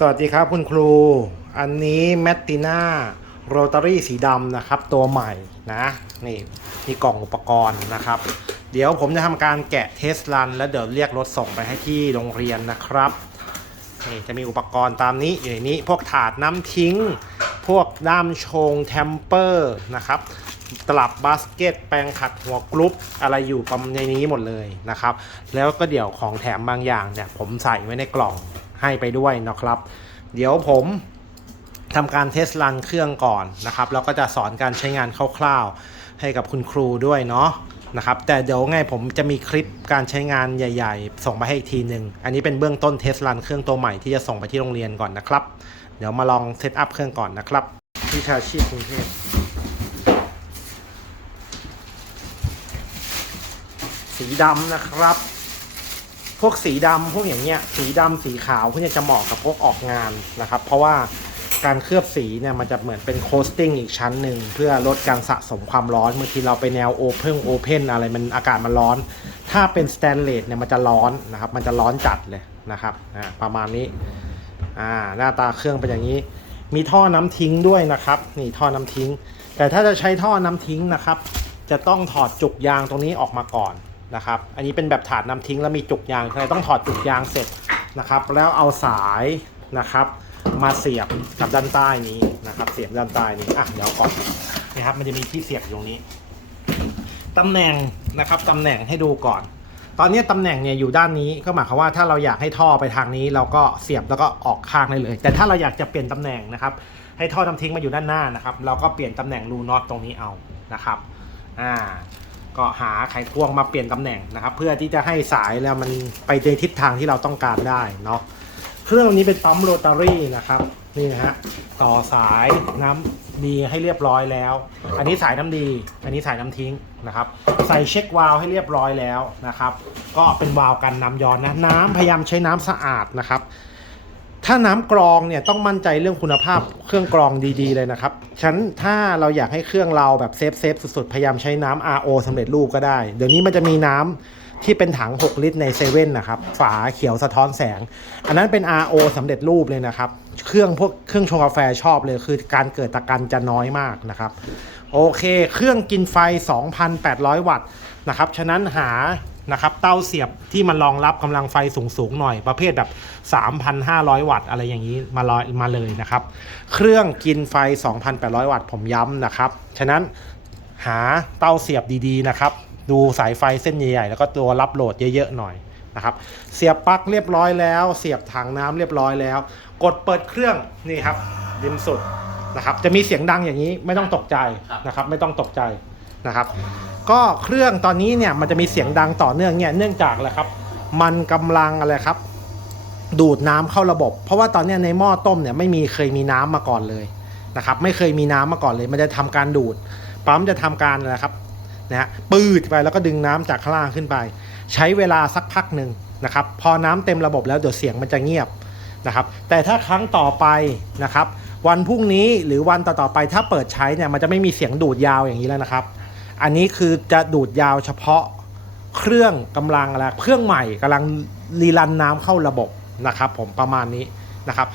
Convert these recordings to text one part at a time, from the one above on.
สวัสดีครับคุณครู อันนี้แมตติน่าโรตารี่สีดำนะครับ ตัวใหม่นะนี่มีกล่องอุปกรณ์นะครับ เดี๋ยวผมจะทำการแกะเทสรัน แล้วเดี๋ยวเรียกรถส่งไปให้ที่โรงเรียนนะครับนี่จะมีอุปกรณ์ตามนี้อยู่ในนี้ พวกถาดน้ำทิ้ง พวกด้ามชงแทมเปอร์นะครับตลับบาสเกตแปรงขัดหัวกรุ๊ปอะไรอยู่ประมาณในนี้หมดเลยนะครับ แล้วก็เดี๋ยวของแถมบางอย่างเนี่ยผมใส่ไว้ในกล่อง ให้ไปด้วยนะครับ เดี๋ยวผมทำการเทสรันเครื่องก่อนนะครับแล้วก็จะสอนการใช้งานคร่าวๆให้กับคุณครูด้วยเนาะนะครับแต่เดี๋ยวไงผมจะมีคลิปการใช้งานใหญ่ ๆ ส่งไปให้อีกทีหนึ่งอันนี้เป็นเบื้องต้นเทสรันเครื่องตัวใหม่ที่จะส่งไปที่โรงเรียนก่อนนะครับ เดี๋ยวมาลองเซตอัพเครื่องก่อนนะครับวิชาชีพกรุงเทพสีดำนะครับ พวกสีดำพวกอย่างเงี้ยสีดำสีขาวพวกเนี้ยจะเหมาะกับพวกออกงานนะครับ เพราะว่าการเคลือบสีเนี่ยมันจะเหมือนเป็นโคสติ้งอีกชั้นหนึ่งเพื่อลดการสะสมความร้อนบางทีเราไปแนวโอเพนโอเพนอะไรมันอากาศมันร้อน ถ้าเป็นสแตนเลสเนี่ยมันจะร้อนนะครับ มันจะร้อนจัดเลยนะครับอ่าประมาณนี้อ่าหน้าตาเครื่องเป็นอย่างนี้ มีท่อน้ำทิ้งด้วยนะครับนี่ท่อน้ำทิ้ง แต่ถ้าจะใช้ท่อน้ำทิ้งนะครับ จะต้องถอดจุกยางตรงนี้ออกมาก่อน นะครับ อันนี้เป็นแบบถาดน้ำทิ้งแล้วมีจุกยางคือต้องถอดจุกยางเสร็จนะครับ แล้วเอาสายนะครับ มาเสียบกับด้านใต้นี้นะครับ เสียบด้านใต้นี้อะเดี๋ยวก่อนนะครับ มันจะมีที่เสียบอยู่ตรงนี้ตำแหน่งนะครับตำแหน่งให้ดูก่อน ตอนนี้ตำแหน่งเนี่ยอยู่ด้านนี้ก็หมายความว่าถ้าเราอยากให้ท่อไปทางนี้ เราก็เสียบแล้วก็ออกข้างได้เลย แต่ถ้าเราอยากจะเปลี่ยนตำแหน่งนะครับ ให้ท่อน้ำทิ้งมาอยู่ด้านหน้านะครับ เราก็เปลี่ยนตำแหน่งรูน็อตตรงนี้เอานะครับ อ่า ก็หาไขควงมาเปลี่ยนตำแหน่งนะครับ เพื่อที่จะให้สายแล้วมันไปในทิศทางที่เราต้องการได้เนาะเครื่องนี้เป็นปั๊มโรตารี่นะครับนี่นะฮะต่อสายน้ำดีให้เรียบร้อยแล้ว อันนี้สายน้ำดี อันนี้สายน้ำทิ้งนะครับ ใส่เช็ควาล์วให้เรียบร้อยแล้วนะครับ ก็เป็นวาล์วกันน้ำย้อนนะน้ำพยายามใช้น้ำสะอาดนะครับ ถ้าน้ำกรองเนี่ยต้องมั่นใจเรื่องคุณภาพเครื่องกรองดีๆเลยนะครับฉันถ้าเราอยากให้เครื่องเราแบบเซฟเซฟสุดๆ พยายามใช้น้ำ RO สำเร็จรูปก็ได้ เดี๋ยวนี้มันจะมีน้ำที่เป็นถัง 6 ลิตรในเซเว่นนะครับ ฝาเขียวสะท้อนแสง อันนั้นเป็น RO สำเร็จรูปเลยนะครับ เครื่องพวกเครื่องชงกาแฟชอบเลยคือการเกิดตะกันจะน้อยมากนะครับ โอเค เครื่องกินไฟ 2,800 วัตต์นะครับ ฉะนั้นหา นะครับเต้าเสียบที่มันรองรับกำลังไฟสูงๆหน่อยประเภทแบบ 3,500 วัตต์อะไรอย่างนี้มาลอยมาเลยนะครับ เครื่องกินไฟ 2,800 วัตต์ผมย้ำนะครับ ฉะนั้นหาเต้าเสียบดีๆนะครับ ดูสายไฟเส้นใหญ่ๆแล้วก็ตัวรับโหลดเยอะๆหน่อยนะครับ เสียบปลั๊กเรียบร้อยแล้ว เสียบถังน้ำเรียบร้อยแล้ว กดเปิดเครื่องนี่ครับริมสุดนะครับ จะมีเสียงดังอย่างนี้ไม่ต้องตกใจนะครับ ไม่ต้องตกใจ นะครับ ก็เครื่องตอนนี้เนี่ยมันจะมีเสียงดังต่อเนื่องเนี่ยเนื่องจากอะไรครับ มันกำลังอะไรครับ ดูดน้ำเข้าระบบ เพราะว่าตอนนี้ในหม้อต้มเนี่ยไม่มีเคยมีน้ำมาก่อนเลยนะครับไม่เคยมีน้ำมาก่อนเลย มันจะทำการดูด ปั๊มจะทำการอะไรครับนะฮะปืดไปแล้วก็ดึงน้ำจากข้างล่างขึ้นไป ใช้เวลาสักพักหนึ่งนะครับ พอน้ำเต็มระบบแล้วเดี๋ยวเสียงมันจะเงียบนะครับ แต่ถ้าครั้งต่อไปนะครับ วันพรุ่งนี้หรือวันต่อๆไปถ้าเปิดใช้เนี่ยมันจะไม่มีเสียงดูดยาวอย่างนี้แล้วนะครับ อันนี้คือจะดูดยาวเฉพาะเครื่องกำลังอะไรเครื่องใหม่กำลังรีรันน้ำเข้าระบบนะครับ ผมประมาณนี้นะครับ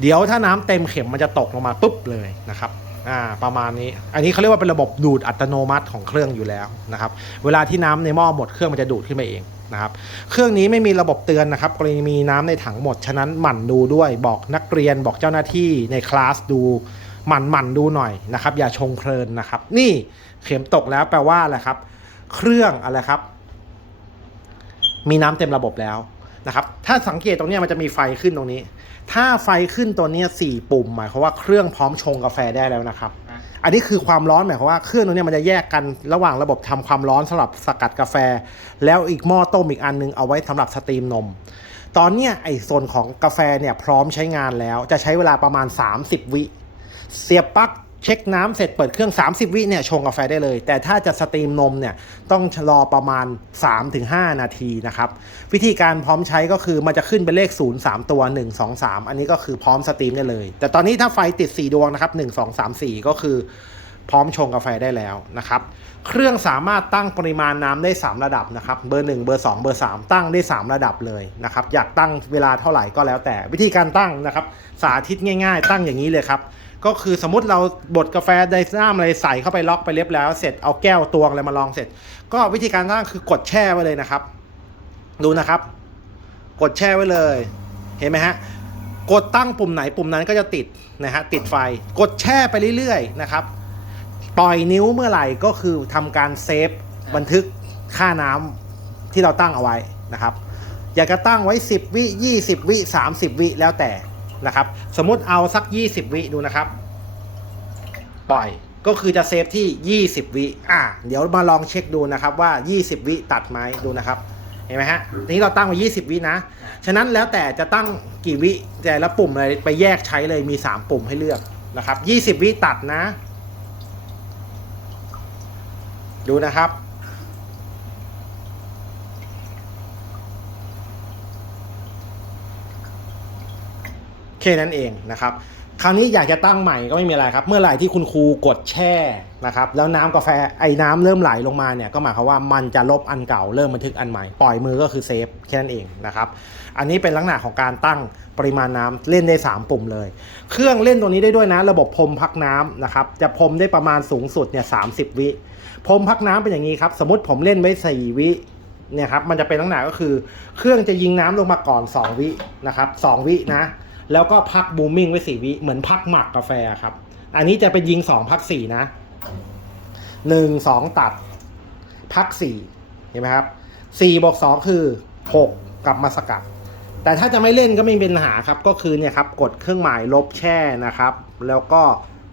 เดี๋ยวถ้าน้ำเต็มเข็มมันจะตกลงมาปุ๊บเลยนะครับอ่าประมาณนี้ อันนี้เขาเรียกว่าเป็นระบบดูดอัตโนมัติของเครื่องอยู่แล้วนะครับ เวลาที่น้ำในหม้อหมดเครื่องมันจะดูดขึ้นมาเองนะครับ เครื่องนี้ไม่มีระบบเตือนนะครับกรณีมีน้ำในถังหมด ฉะนั้นหมั่นดูด้วยบอกนักเรียนบอกเจ้าหน้าที่ในคลาสดู หมั่นหมั่นดูหน่อยนะครับ อย่าชงเพลินนะครับ นี่เข็มตกแล้วแปลว่าอะไรครับ เครื่องอะไรครับ มีน้ำเต็มระบบแล้วนะครับ ถ้าสังเกตตรงเนี้ยมันจะมีไฟขึ้นตรงนี้ ถ้าไฟขึ้นตัวเนี้ยสี่ปุ่มหมายความว่าเครื่องพร้อมชงกาแฟได้แล้วนะครับ อันนี้คือความร้อนหมายความว่าเครื่องตัวเนี้ยมันจะแยกกันระหว่างระบบทำความร้อนสำหรับสกัดกาแฟ แล้วอีกหม้อต้มอีกอันนึงเอาไว้สำหรับสตรีมนม ตอนเนี้ยไอ้ส่วนของกาแฟเนี่ยพร้อมใช้งานแล้ว จะใช้เวลาประมาณ 30 วิ เสียบปลั๊กเช็คน้ำเสร็จเปิดเครื่อง 30 วิเนี่ยชงกาแฟได้เลย แต่ถ้าจะสตรีมนมเนี่ยต้องชะลอประมาณ 3-5 นาทีนะครับ วิธีการพร้อมใช้ก็คือมันจะขึ้นเป็นเลข 0 3 ตัว 1 2 3 อันนี้ก็คือพร้อมสตรีมได้เลย แต่ตอนนี้ถ้าไฟติด 4 ดวงนะครับ 1 2 3 4 ก็คือพร้อมชงกาแฟได้แล้วนะครับ เครื่องสามารถตั้งปริมาณน้ำได้ 3 ระดับนะครับ เบอร์ 1 เบอร์ 2 เบอร์ 3 ตั้งได้ 3 ระดับเลยนะครับ อยากตั้งเวลาเท่าไหร่ก็แล้วแต่ วิธีการตั้งนะครับ สาธิตง่าย ๆ ตั้งอย่างนี้เลยครับ ก็คือสมมติเราบดกาแฟไดน้ำอะไรใส่เข้าไปล็อกไปเรียบแล้วเสร็จเอาแก้วตวงอะไรมาลองเสร็จ ก็วิธีการตั้งคือกดแช่ไว้เลยนะครับ ดูนะครับ กดแช่ไว้เลย เห็นไหมฮะกดตั้งปุ่มไหนปุ่มนั้นก็จะติดนะฮะติดไฟ กดแช่ไปเรื่อยๆนะครับปล่อยนิ้วเมื่อไหร่ก็คือทำการเซฟบันทึกค่าน้ำที่เราตั้งเอาไว้นะครับ อยากจะตั้งไว้ 10 วิ 20 วิ 30 วิแล้วแต่ นะครับ สมมติเอาสัก 20 วิดูนะครับ ปล่อยก็คือจะเซฟที่ 20 วิอะเดี๋ยวมาลองเช็คดูนะครับว่า 20 วิตัดไหมดูนะครับเห็นไหมฮะทีนี้เราตั้งไว้ 20 วินะ ฉะนั้นแล้วแต่จะตั้งกี่วิแต่ละปุ่มอะไรไปแยกใช้เลยมี 3 ปุ่มให้เลือกนะครับ 20 วิตัดนะ ดูนะครับ ค่นั้นเองนะครับคราวนี้อยากจะตั้งใหม่ก็ไม่มีอะไรครับ เมื่อไหร่ที่คุณครูกดแช่นะครับแล้วน้ำกาแฟไอ้น้ำเริ่มไหลลงมาเนี่ยก็หมายความว่ามันจะลบอันเก่าเริ่มบันทึกอันใหม่ ปล่อยมือก็คือเซฟแค่นั้นเองนะครับอันนี้เป็นลักษณะของการตั้งปริมาณน้ำเล่นได้ 3 ปุ่มเลย เครื่องเล่นตัวนี้ได้ด้วยนะ ระบบพรมพักน้ำนะครับจะพรมได้ประมาณสูงสุดเนี่ยสาวิพรมพักน้ำเป็นอย่างนี้ครับสมมติผมเล่นไว้4วิเนี่ยครับมันจะเป็นลักษณะก็คือ เครื่องจะยิงน้ำลงมาก่อน 2 วินะครับ2วินะ แล้วก็พักบูมมิ่งไว้4วิเหมือนพักหมักกาแฟครับ อันนี้จะเป็นยิง2พัก4นะ1 2ตัด พัก4เห็นไหมครับ4บวก2คือ6กกลับมาสกัด แต่ถ้าจะไม่เล่นก็ไม่มีปัญหาครับ ก็คือเนี่ยครับกดเครื่องหมายลบแช่นะครับ แล้วก็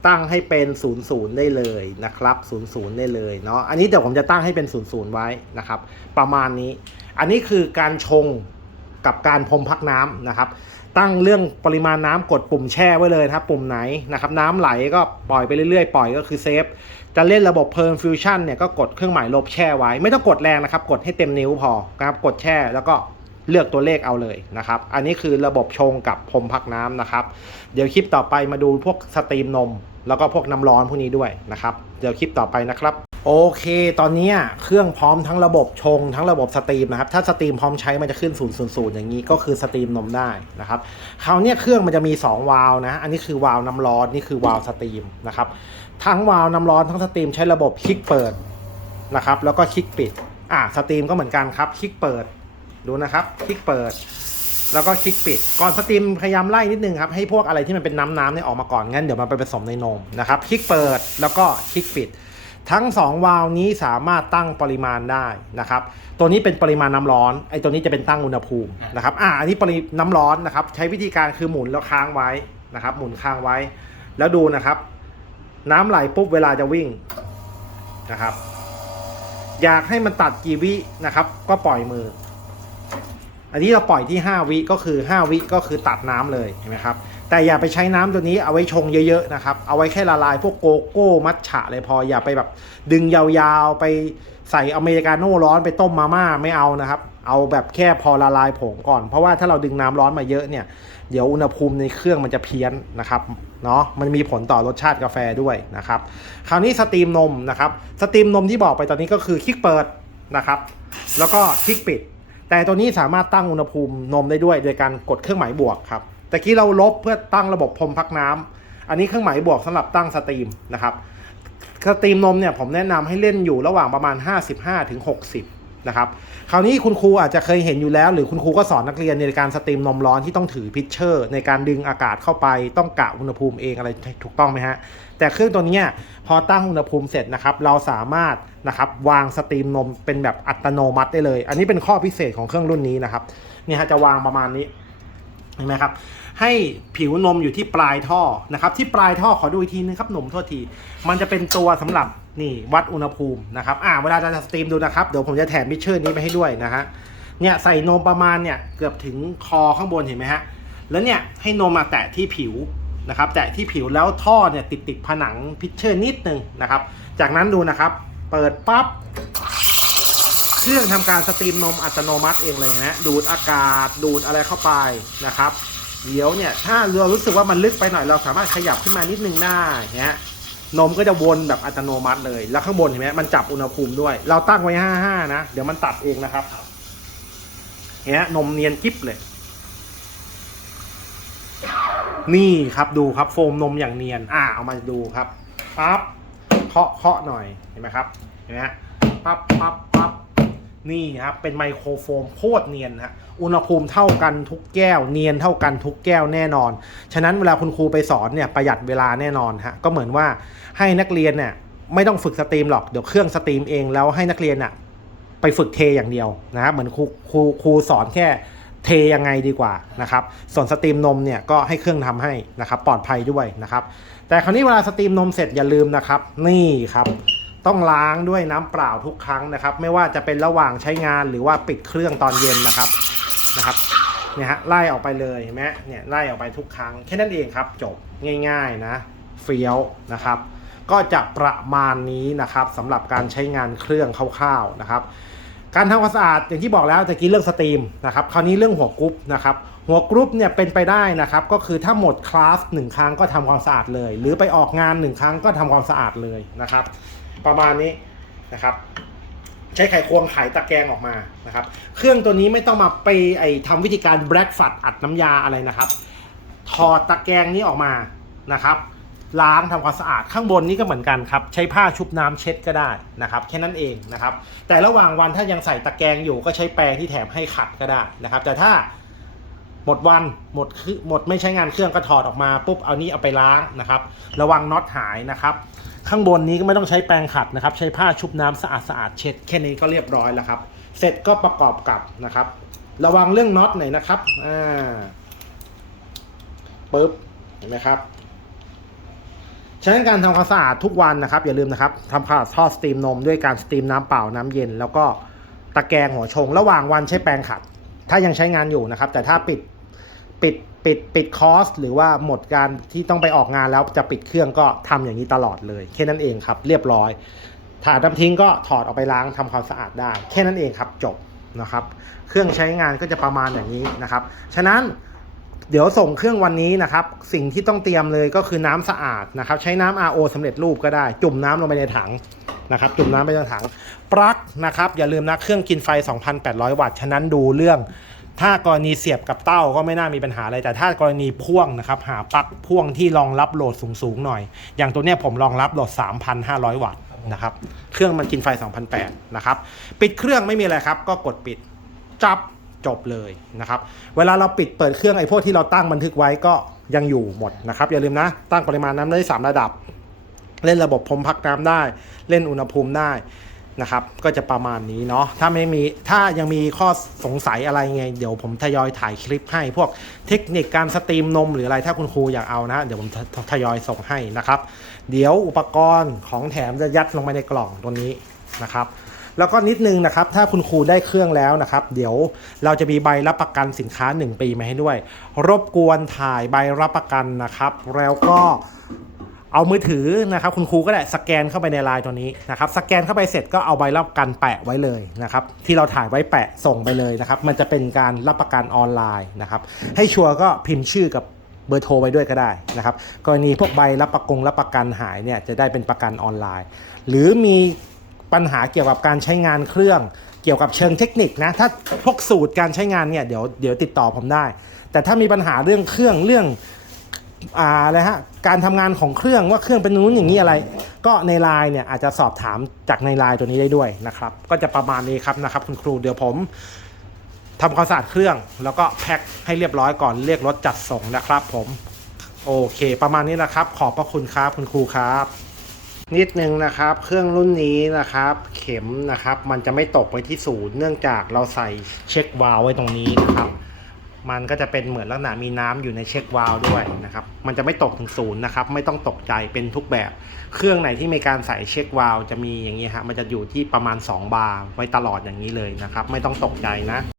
ตั้งให้เป็น0 0ได้เลยนะครับ0 0ได้เลยเนาะอันนี้เดี๋ยวผมจะตั้งให้เป็น0 0ไว้นะครับ ประมาณนี้ อันนี้คือการชงกับการพรมพักน้ำนะครับ ตั้งเรื่องปริมาณน้ำกดปุ่มแช่ไว้เลยนะครับ ปุ่มไหนนะครับ น้ำไหลก็ปล่อยไปเรื่อยๆ ปล่อยก็คือเซฟ จะเล่นระบบเพลินฟิวชั่นเนี่ยก็กดเครื่องหมายลบแช่ไว้ ไม่ต้องกดแรงนะครับ กดให้เต็มนิ้วพอนะครับ กดแช่แล้วก็เลือกตัวเลขเอาเลยนะครับ อันนี้คือระบบชงกับพรมพักน้ำนะครับ เดี๋ยวคลิปต่อไปมาดูพวกสตรีมนม แล้วก็พวกน้ำร้อนพวกนี้ด้วยนะครับ เดี๋ยวคลิปต่อไปนะครับ โอเค ตอนนี้เครื่องพร้อมทั้งระบบชง ทั้งระบบสตรีมนะครับ ถ้าสตรีมพร้อมใช้มันจะขึ้น 0 0 0 อย่างนี้ก็คือสตรีมนมได้นะครับ คราวนี้เครื่องมันจะมี 2 วาล์วนะ อันนี้คือวาล์วน้ำร้อน นี่คือวาล์วสตรีมนะครับ ทั้งวาล์วน้ำร้อนทั้งสตรีมใช้ระบบคลิกเปิดนะครับ แล้วก็คลิกปิด อ่าสตรีมก็เหมือนกันครับ คลิกเปิด ดูนะครับ คลิกเปิด แล้วก็คลิกปิด ก่อนสตรีมพยายามไล่นิดนึงครับ ให้พวกอะไรที่มันเป็นน้ำน้ำเนี่ยออกมาก่อน งั้นเดี๋ยวมันไปผสมในนมนะครับ คลิกเปิด แล้วก็คลิกปิด ทั้ง 2 วาล์วนี้สามารถตั้งปริมาณได้นะครับ ตัวนี้เป็นปริมาณน้ำร้อน ไอ้ตัวนี้จะเป็นตั้งอุณหภูมินะครับ อ่า อันนี้ปริน้ำร้อนนะครับ ใช้วิธีการคือหมุนแล้วค้างไว้นะครับ หมุนค้างไว้ แล้วดูนะครับ น้ำไหลปุ๊บเวลาจะวิ่งนะครับ อยากให้มันตัดกี่วินะครับ ก็ปล่อยมือ อันนี้เราปล่อยที่ 5 วิก็คือ 5 วิก็คือตัดน้ำเลยเห็นไหมครับ แต่อย่าไปใช้น้ำตัวนี้เอาไว้ชงเยอะๆนะครับ เอาไว้แค่ละลายพวกโกโก้มัทฉะเลยพอ อย่าไปแบบดึงยาวๆไปใส่อเมริกาโน่ร้อนไปต้มมาม่าไม่เอานะครับ เอาแบบแค่พอละลายผงก่อน เพราะว่าถ้าเราดึงน้ำร้อนมาเยอะเนี่ย เดี๋ยวอุณหภูมิในเครื่องมันจะเพี้ยนนะครับ เนาะมันมีผลต่อรสชาติกาแฟด้วยนะครับ คราวนี้สตรีมนมนะครับ สตรีมนมที่บอกไปตอนนี้ก็คือคลิกเปิดนะครับ แล้วก็คลิกปิด แต่ตัวนี้สามารถตั้งอุณหภูมินมได้ด้วย โดยการกดเครื่องหมายบวกครับ แต่กี้เราลบเพื่อตั้งระบบพรมพักน้ำอันนี้เครื่องหมายบวกสำหรับตั้งสตรีมนะครับสตรีมนมเนี่ยผมแนะนำให้เล่นอยู่ระหว่างประมาณ 55ถึง60นะครับคราวนี้คุณครูอาจจะเคยเห็นอยู่แล้ว หรือคุณครูก็สอนนักเรียนในการสตรีมนมร้อนที่ต้องถือพิชเชอร์ ในการดึงอากาศเข้าไปต้องกะอุณหภูมิเองอะไรถูกต้องไหมฮะแต่เครื่องตัวนี้พอตั้งอุณหภูมิเสร็จนะครับเราสามารถนะครับวางสตรีมนมเป็นแบบอัตโนมัติได้เลย อันนี้เป็นข้อพิเศษของเครื่องรุ่นนี้นะครับเนี่ยฮะจะวางประมาณนี้ เห็นไหมครับ ให้ผิวนมอยู่ที่ปลายท่อนะครับ ที่ปลายท่อขอดูอีกทีนึงครับหนุ่มโทษที มันจะเป็นตัวสำหรับนี่วัดอุณหภูมินะครับ อ่าเวลาจะสตรีมดูนะครับ เดี๋ยวผมจะแถมมิเชอร์นี้ไปให้ด้วยนะฮะ เนี่ยใส่นมประมาณเนี่ยเกือบถึงคอข้างบนเห็นไหมฮะ แล้วเนี่ยให้นมมาแตะที่ผิวนะครับ แตะที่ผิวแล้วท่อเนี่ยติดติดผนังพิเชอร์นิดนึงนะครับ จากนั้นดูนะครับ เปิดปั๊บ เครื่องทำการสตรีมนมอัตโนมัติเองเลยนะดูดอากาศดูดอะไรเข้าไปนะครับ เดี๋ยวเนี่ยถ้าเรารู้สึกว่ามันลึกไปหน่อยเราสามารถขยับขึ้นมานิดนึงได้เงี้ยนมก็จะวนแบบอัตโนมัติเลย แล้วข้างบนเห็นไหมมันจับอุณหภูมิด้วย เราตั้งไว้ห้าห้านะ เดี๋ยวมันตัดเองนะครับเห็นไหมนมเนียนกิ๊บเลย นี่ครับดูครับโฟมนมอย่างเนียน อ่าเอามาดูครับปั๊บเคาะเคาะหน่อยเห็นไหมครับเห็นไหมฮะปั๊บปั๊บปั๊บ นี่ครับเป็นไมโครโฟมโคตรเนียนฮะอุณหภูมิเท่ากันทุกแก้ว เนียนเท่ากันทุกแก้วแน่นอน ฉะนั้นเวลาคุณครูไปสอนเนี่ยประหยัดเวลาแน่นอนฮะก็เหมือนว่าให้นักเรียนเนี่ยไม่ต้องฝึกสตรีมหรอกเดี๋ยวเครื่องสตรีมเองแล้วให้นักเรียนอะไปฝึกเทอย่างเดียวนะครับเหมือนครูครูครูสอนแค่เทยังไงดีกว่านะครับส่วนสตรีมนมเนี่ยก็ให้เครื่องทำให้นะครับปลอดภัยด้วยนะครับแต่คราวนี้เวลาสตรีมนมเสร็จอย่าลืมนะครับนี่ครับ ต้องล้างด้วยน้ำเปล่าทุกครั้งนะครับ ไม่ว่าจะเป็นระหว่างใช้งานหรือว่าปิดเครื่องตอนเย็นนะครับนะครับเนี่ยฮะไล่ออกไปเลยเห็นไหมเนี่ยไล่ออกไปทุกครั้งแค่นั้นเองครับ จบง่าย ๆนะเฟี้ยวนะครับ ก็จะประมาณนี้นะครับสำหรับการใช้งานเครื่องคร่าวๆนะครับ การทำความสะอาดอย่างที่บอกแล้วตะกี้เรื่องสตรีมนะครับคราวนี้เรื่องหัวกรุ๊ปนะครับหัวกรุ๊ปเนี่ยเป็นไปได้นะครับก็คือถ้าหมดคลาสหนึ่งครั้งก็ทำความสะอาดเลย หรือไปออกงานหนึ่งครั้งก็ทำความสะอาดเลยนะครับ ประมาณนี้นะครับใช้ไขควงไขตะแกรงออกมานะครับ เครื่องตัวนี้ไม่ต้องมาไปไอทำวิธีการแบล็กฟัดอัดน้ำยาอะไรนะครับ ถอดตะแกรงนี้ออกมานะครับ ล้างทำความสะอาดข้างบนนี้ก็เหมือนกันครับ ใช้ผ้าชุบน้ำเช็ดก็ได้นะครับ แค่นั้นเองนะครับ แต่ระหว่างวันถ้ายังใส่ตะแกรงอยู่ก็ใช้แปรงที่แถมให้ขัดก็ได้นะครับ แต่ถ้า หมดวันหมดคือหมดไม่ใช้งานเครื่องก็ถอดออกมาปุ๊บเอานี้เอาไปล้างนะครับ ระวังน็อตหายนะครับข้างบนนี้ก็ไม่ต้องใช้แปรงขัดนะครับ ใช้ผ้าชุบน้ำสะอาดสะอาดๆเช็ดแค่นี้ก็เรียบร้อยแล้วครับ เสร็จก็ประกอบกับนะครับ ระวังเรื่องน็อตหน่อยนะครับอ่าปึ๊บเห็นไหมครับฉะนั้นการทำความสะอาดทุกวันนะครับ อย่าลืมนะครับทำความสะอาดท่อสตรีมนมด้วยการสตรีมน้ำเปล่าน้ำเย็น แล้วก็ตะแกรงหัวชง ระหว่างวันใช้แปรงขัด ถ้ายังใช้งานอยู่นะครับ แต่ถ้าปิด ปิดปิดปิดคอร์สหรือว่าหมดการที่ต้องไปออกงานแล้วจะปิดเครื่องก็ทำอย่างนี้ตลอดเลยแค่นั้นเองครับ เรียบร้อยถ้าน้ำทิ้งก็ถอดออกไปล้างทำความสะอาดได้ แค่นั้นเองครับจบนะครับ เครื่องใช้งานก็จะประมาณอย่างนี้นะครับ ฉะนั้นเดี๋ยวส่งเครื่องวันนี้นะครับ สิ่งที่ต้องเตรียมเลยก็คือน้ำสะอาดนะครับ ใช้น้ำ RO สำเร็จรูปก็ได้ จุ่มน้ำลงไปในถังนะครับ จุ่มน้ำไปในถัง ปลั๊กนะครับ อย่าลืมนะเครื่องกินไฟ 2,800 วัตต์ ฉะนั้นดูเรื่อง ถ้ากรณีเสียบกับเต้าก็ไม่น่ามีปัญหาอะไร แต่ถ้ากรณีพ่วงนะครับ หาปลั๊กพ่วงที่รองรับโหลดสูงๆหน่อย อย่างตัวเนี้ยผมรองรับโหลด 3,500 วัตต์นะครับ เครื่องมันกินไฟ2,800นะครับ ปิดเครื่องไม่มีอะไรครับ ก็กดปิดจับจบเลยนะครับ เวลาเราปิดเปิดเครื่องไอ้พวกที่เราตั้งบันทึกไว้ก็ยังอยู่หมดนะครับ อย่าลืมนะ ตั้งปริมาณน้ำได้ 3 ระดับ เล่นระบบพรมพักน้ำได้ เล่นอุณหภูมิได้ นะครับ ก็จะประมาณนี้เนาะถ้าไม่มีถ้ายังมีข้อสงสัยอะไรไง เดี๋ยวผมทยอยถ่ายคลิปให้ พวกเทคนิคการสตรีมนมหรืออะไรถ้าคุณครูอยากเอานะ เดี๋ยวผมททยอยส่งให้นะครับ เดี๋ยวอุปกรณ์ของแถมจะยัดลงไปในกล่องตัวนี้นะครับแล้วก็นิดนึงนะครับ ถ้าคุณครูได้เครื่องแล้วนะครับ เดี๋ยวเราจะมีใบรับประกันสินค้า 1 ปีมาให้ด้วย รบกวนถ่ายใบรับประกันนะครับ แล้วก็ เอามือถือนะครับคุณครูก็ได้สแกนเข้าไปในไลน์ตัวนี้นะครับสแกนเข้าไปเสร็จก็เอาใบรับประกันแปะไว้เลยนะครับที่เราถ่ายไว้แปะส่งไปเลยนะครับมันจะเป็นการรับประกันออนไลน์นะครับให้ชัวร์ก็พิมพ์ชื่อกับเบอร์โทรไว้ด้วยก็ได้นะครับกรณีพวกใบรับประกงรับประกันหายเนี่ยจะได้เป็นประกันออนไลน์ หรือมีปัญหาเกี่ยวกับการใช้งานเครื่องเกี่ยวกับเชิงเทคนิคนะถ้าพวกสูตรการใช้งานเนี่ยเดี๋ยวเดี๋ยวติดต่อผมได้ แต่ถ้ามีปัญหาเรื่องเครื่องเรื่อง อ่าอะไรฮะการทำงานของเครื่องว่าเครื่องเป็นนู้นอย่างนี้อะไร ก็ในไลน์เนี่ยอาจจะสอบถามจากในไลน์ตัวนี้ได้ด้วยนะครับ ก็จะประมาณนี้ครับนะครับ คุณครูเดี๋ยวผมทำความสะอาดเครื่องแล้วก็แพ็คให้เรียบร้อยก่อนเรียกรถจัดส่งนะครับ ผมโอเค ประมาณนี้นะครับ ขอบพระคุณครับคุณครูครับ นิดนึงนะครับ เครื่องรุ่นนี้นะครับ เข็มนะครับ มันจะไม่ตกไปที่ศูนย์เนื่องจากเราใส่เช็ควาล์วไว้ตรงนี้นะครับ มันก็จะเป็นเหมือนลักษณะมีน้ำอยู่ในเช็ควาล์วด้วยนะครับ มันจะไม่ตกถึงศูนย์นะครับ ไม่ต้องตกใจเป็นทุกแบบ เครื่องไหนที่มีการใส่เช็ควาล์วจะมีอย่างนี้ฮะ มันจะอยู่ที่ประมาณ 2 บาร์ไว้ตลอดอย่างนี้เลยนะครับ ไม่ต้องตกใจนะ